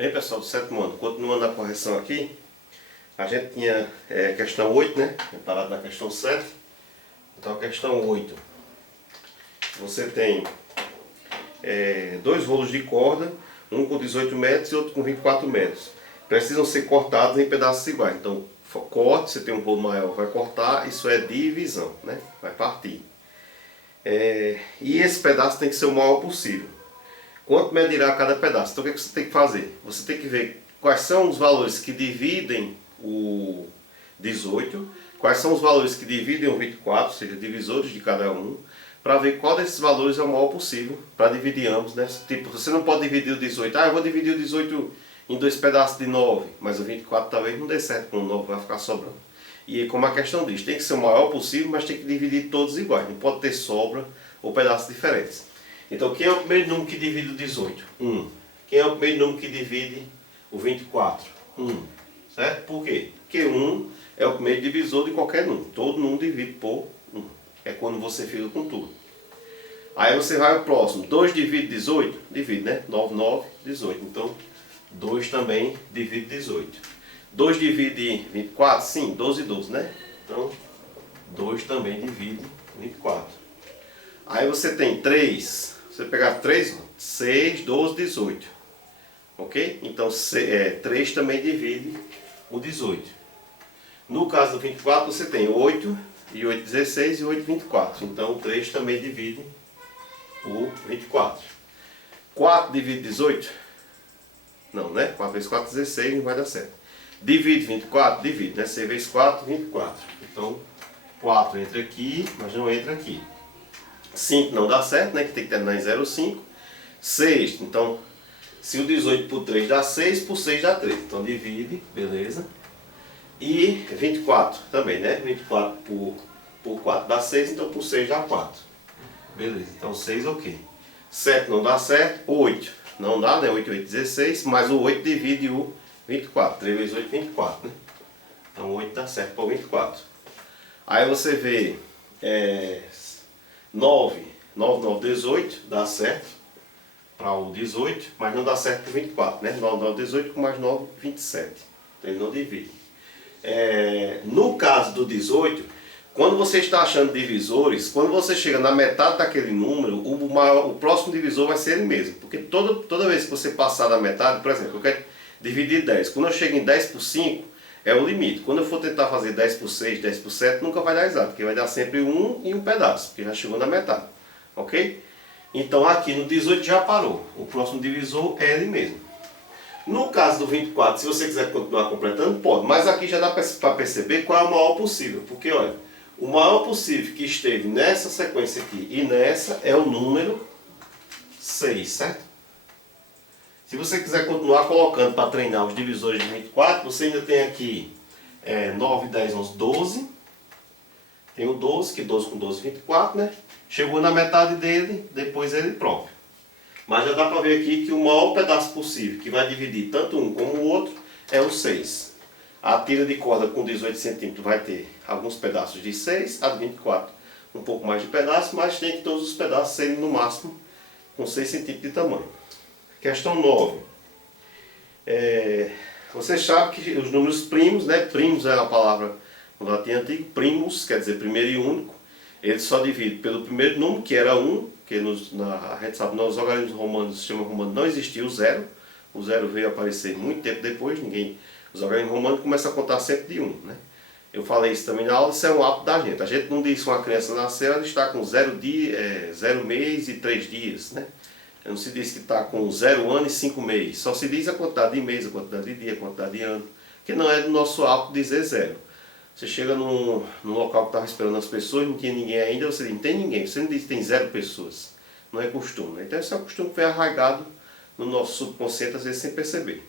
Bem, pessoal, do sétimo ano, continuando a correção aqui, a gente tinha questão 8, né? Parado na questão 7. Então, a questão 8, você tem dois rolos de corda, um com 18 metros e outro com 24 metros. Precisam ser cortados em pedaços iguais. Então, corte, você tem um rolo maior, vai cortar, isso é divisão, né? Vai partir. E esse pedaço tem que ser o maior possível. Quanto medirá cada pedaço? Então o que você tem que fazer? Você tem que ver quais são os valores que dividem o 18, quais são os valores que dividem o 24, ou seja, divisores de cada um, para ver qual desses valores é o maior possível, para dividir ambos, né? Tipo, você não pode dividir o 18, eu vou dividir o 18 em dois pedaços de 9, mas o 24 talvez não dê certo com o 9, vai ficar sobrando. E como a questão diz, tem que ser o maior possível, mas tem que dividir todos iguais, não pode ter sobra ou pedaços diferentes. Então, quem é o primeiro número que divide o 18? 1. Quem é o primeiro número que divide o 24? 1. Certo? Por quê? Porque 1 é o primeiro divisor de qualquer número. Todo número divide por 1. É quando você fica com tudo. Aí você vai ao próximo. 2 divide 18? Divide, né? 9, 9, 18. Então, 2 também divide 18. 2 divide 24? Sim, 12 e 12, né? Então, 2 também divide 24. Aí você tem 3. Você pegar 3, 6, 12, 18. Ok? Então 3 também divide o 18. No caso do 24 você tem 8 e 8, 16 e 8, 24. Então 3 também divide o 24. 4 divide 18? Não, né? 4 vezes 4, 16, não vai dar certo. Divide 24? Divide, né? 6 vezes 4, 24. Então 4 entra aqui, mas não entra aqui. 5 não dá certo, né? Que tem que terminar em 0,5. 6, então, se o 18 por 3 dá 6, por 6 dá 3. Então divide, beleza. E 24 também, né? 24 por 4 dá 6, então por 6 dá 4. Beleza, então 6 ok. 7 não dá certo, 8 não dá, né? 8, 8, 16, mas o 8 divide o 24. 3 vezes 8, 24, né? Então 8 dá certo para o 24. Aí você vê 9, 9, 18, dá certo para o 18, mas não dá certo para o 24, né? 9, 9, 18 com mais 9, 27. Então ele não divide. No caso do 18, quando você está achando divisores, quando você chega na metade daquele número, o próximo divisor vai ser ele mesmo. Porque toda vez que você passar da metade, por exemplo, eu quero dividir 10. Quando eu chego em 10 por 5, é o limite. Quando eu for tentar fazer 10 por 6, 10 por 7, nunca vai dar exato, porque vai dar sempre 1 e um pedaço, porque já chegou na metade. Ok? Então aqui no 18 já parou. O próximo divisor é ele mesmo. No caso do 24, se você quiser continuar completando, pode. Mas aqui já dá para perceber qual é o maior possível. Porque olha, o maior possível que esteve nessa sequência aqui e nessa é o número 6, certo? Se você quiser continuar colocando para treinar os divisores de 24, você ainda tem aqui 9, 10, 11, 12. Tem o 12, que 12 com 12, 24, né? Chegou na metade dele, depois ele próprio. Mas já dá para ver aqui que o maior pedaço possível, que vai dividir tanto um como o outro, é o 6. A tira de corda com 18 centímetros vai ter alguns pedaços de 6, a de 24 um pouco mais de pedaço, mas tem que todos os pedaços serem no máximo com 6 centímetros de tamanho. Questão 9. Você sabe que os números primos, né? Primos é a palavra no latim antigo, primus quer dizer primeiro e único. Ele só divide pelo primeiro número, que era 1, que a gente sabe, nos algarismos romanos, no sistema romano não existia o zero. O zero veio aparecer muito tempo depois, os algarismos romanos começam a contar sempre de 1, né? Eu falei isso também na aula, isso é um hábito da gente. A gente não diz que uma criança nasceu, ela está com 0 mês e 3 dias, né? Não se diz que está com 0 ano e 5 meses. Só se diz a quantidade de mês, a quantidade de dia, a quantidade de ano. Que não é do nosso hábito dizer 0. Você chega num local que estava esperando as pessoas, não tinha ninguém ainda, você diz, não tem ninguém. Você não diz que tem 0 pessoas. Não é costume, né? Então esse é um costume que foi arraigado no nosso subconsciente, às vezes sem perceber.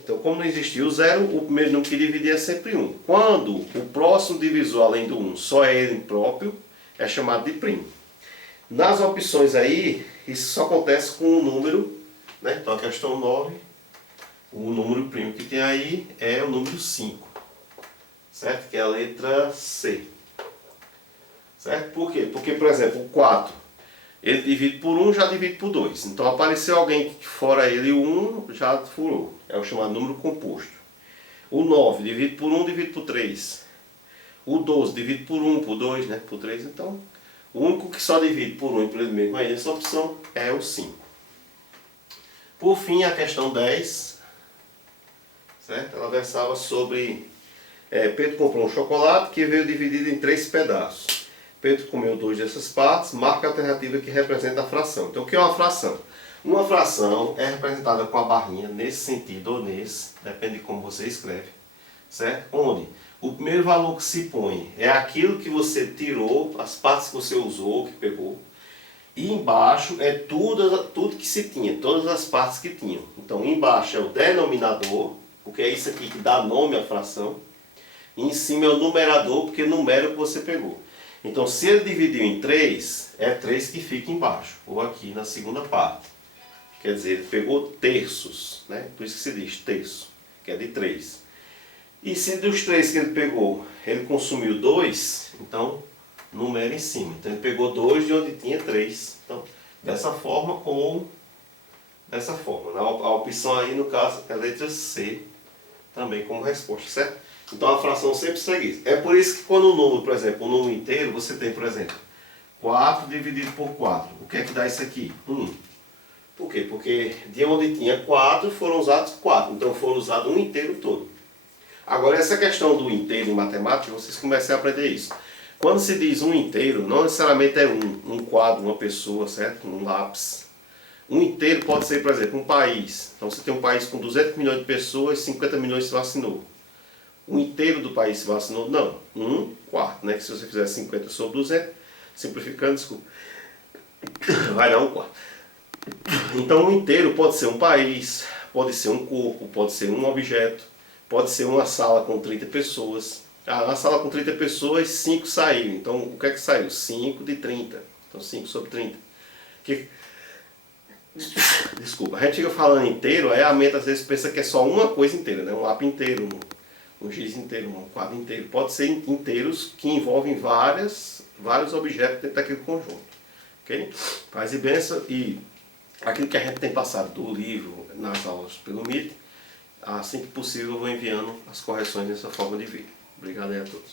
Então, como não existia o 0, o primeiro número que dividia é sempre 1. Quando o próximo divisor, além do 1, só é ele próprio, é chamado de primo. Nas opções aí, isso só acontece com o número, né? Então a questão 9, o número primo que tem aí é o número 5, certo? Que é a letra C. Certo? Por quê? Porque, por exemplo, o 4, ele divide por 1, já divide por 2. Então apareceu alguém que fora ele 1, já furou. É o chamado número composto. O 9 divide por 1, divide por 3. O 12 divide por 1, por 2, né? Por 3. Então, o único que só divide por 1 e por ele mesmo aí nessa opção é o 5. Por fim, a questão 10, certo? Ela versava sobre... Pedro comprou um chocolate que veio dividido em 3 pedaços. Pedro comeu 2 dessas partes, marca a alternativa que representa a fração. Então, o que é uma fração? Uma fração é representada com a barrinha nesse sentido ou nesse, depende de como você escreve, certo? Onde o primeiro valor que se põe é aquilo que você tirou, as partes que você usou, que pegou, e embaixo é tudo que se tinha, todas as partes que tinham. Então, embaixo é o denominador, porque é isso aqui que dá nome à fração, e em cima é o numerador, porque numera o que você pegou. Então, se ele dividiu em 3, é 3 que fica embaixo, ou aqui na segunda parte. Quer dizer, ele pegou terços, né? Por isso que se diz terço, que é de 3. E se dos 3 que ele pegou, ele consumiu 2, então numera em cima. Então ele pegou 2 de onde tinha 3. Então, dessa forma ou dessa forma. A opção aí, no caso, é a letra C, também como resposta, certo? Então a fração sempre segue isso. É por isso que quando o número, por exemplo, o número inteiro, você tem, por exemplo, 4 dividido por 4. O que é que dá isso aqui? 1. Por quê? Porque de onde tinha 4, foram usados 4. Então foram usados um inteiro todo. Agora, essa questão do inteiro em matemática, vocês comecem a aprender isso. Quando se diz um inteiro, não necessariamente é um quadro, uma pessoa, certo? Um lápis. Um inteiro pode ser, por exemplo, um país. Então você tem um país com 200 milhões de pessoas, 50 milhões se vacinou. O inteiro do país se vacinou? Não. Um quarto, né? Que se você fizer 50 sobre 200, simplificando, desculpa, vai dar um quarto. Então, o inteiro pode ser um país, pode ser um corpo, pode ser um objeto, pode ser uma sala com 30 pessoas. Na sala com 30 pessoas, 5 saíram. Então, o que é que saiu? 5 de 30. Então, 5 sobre 30. Desculpa, a gente fica falando inteiro, aí a mente às vezes pensa que é só uma coisa inteira, né? Um lápis inteiro, um giz inteiro, um quadro inteiro. Pode ser inteiros que envolvem vários objetos dentro daquele conjunto. Ok? Paz e bênção. E aquilo que a gente tem passado do livro nas aulas pelo Meet, assim que possível eu vou enviando as correções nessa forma de vídeo. Obrigado aí a todos.